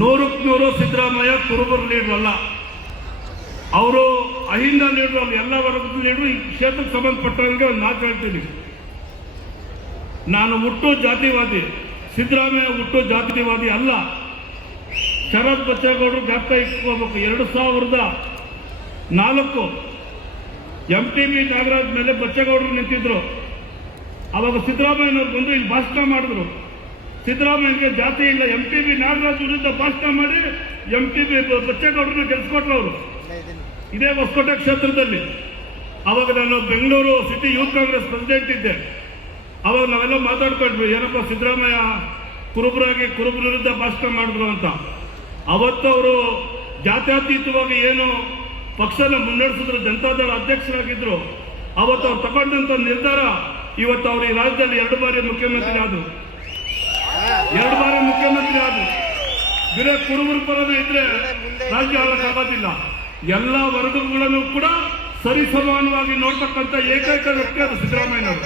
ನೂರಕ್ಕೆ ಸಿದ್ದರಾಮಯ್ಯ ಕುರುಬರ ಲೀಡರ್ ಅಲ್ಲ, ಅವರು ಅಹಿಂದ ಲೀಡರ್ ಅಲ್ಲ, ಎಲ್ಲ ವರ್ಗದ ಲೀಡರ್. ಈ ಕ್ಷೇತ್ರಕ್ಕೆ ಸಂಬಂಧಪಟ್ಟಂಗೆ ಒಂದು ಮಾತು ಹೇಳ್ತೀನಿ. ನಾನು ಹುಟ್ಟು ಜಾತಿವಾದಿ, ಸಿದ್ದರಾಮಯ್ಯ ಹುಟ್ಟು ಜಾತಿವಾದಿ ಅಲ್ಲ. ಶರತ್ ಬಚ್ಚೇಗೌಡರು ಜ್ಞಾಪಕ ಇಟ್ಕೋಬೇಕು. 2004 MTB ನಾಗರಾಜ್ ಮೇಲೆ ಬಚ್ಚೇಗೌಡರು ನಿಂತಿದ್ರು. ಅವಾಗ ಸಿದ್ದರಾಮಯ್ಯನವ್ರು ಬಂದು ಇಲ್ಲಿ ಭಾಷಣ ಮಾಡಿದ್ರು. ಸಿದ್ದರಾಮಯ್ಯಗೆ ಜಾತಿ ಇಲ್ಲ, MTB ನಾಗರಾಜ್ ವಿರುದ್ಧ ಭಾಷಣ ಮಾಡಿ MTB ಬಚ್ಚೇಗೌಡರನ್ನ ಗೆಲ್ಸ್ಕೊಟ್ರು ಅವರು. ಇದೇ ಹೊಸಕೋಟೆ ಕ್ಷೇತ್ರದಲ್ಲಿ. ಅವಾಗ ನಾನು Bengaluru city youth Congress president ಇದ್ದೆ. ಅವಾಗ ನಾವೆಲ್ಲ ಮಾತಾಡ್ಕೊಂಡ್ವಿ, ಏನಪ್ಪ ಸಿದ್ದರಾಮಯ್ಯ ಕುರುಬರ ವಿರುದ್ಧ ಭಾಷಣ ಮಾಡಿದ್ರು ಅಂತ. ಅವತ್ತು ಅವರು ಜಾತ್ಯತೀತವಾಗಿ ಏನು ಪಕ್ಷನ ಮುನ್ನಡೆಸಿದ್ರು, ಜನತಾದಳ ಅಧ್ಯಕ್ಷರಾಗಿದ್ರು. ಅವತ್ತು ಅವ್ರು ತಗೊಂಡಂತ ನಿರ್ಧಾರ ಇವತ್ತು ಅವರು ಈ ರಾಜ್ಯದಲ್ಲಿ 2 ಬಾರಿ ಮುಖ್ಯಮಂತ್ರಿ ಆದ್ರು. ಬೇರೆ ಕುರುಬರ ಪರನೇ ಇದ್ರೆ ರಾಜ್ಯ ಆಗೋದಿಲ್ಲ. ಎಲ್ಲ ವರ್ಗಗಳನ್ನು ಕೂಡ ಸರಿಸಮಾನವಾಗಿ ನೋಡ್ತಕ್ಕಂಥ ಏಕೈಕ ವ್ಯಕ್ತಿ ಅದು ಸಿದ್ದರಾಮಯ್ಯನವರು.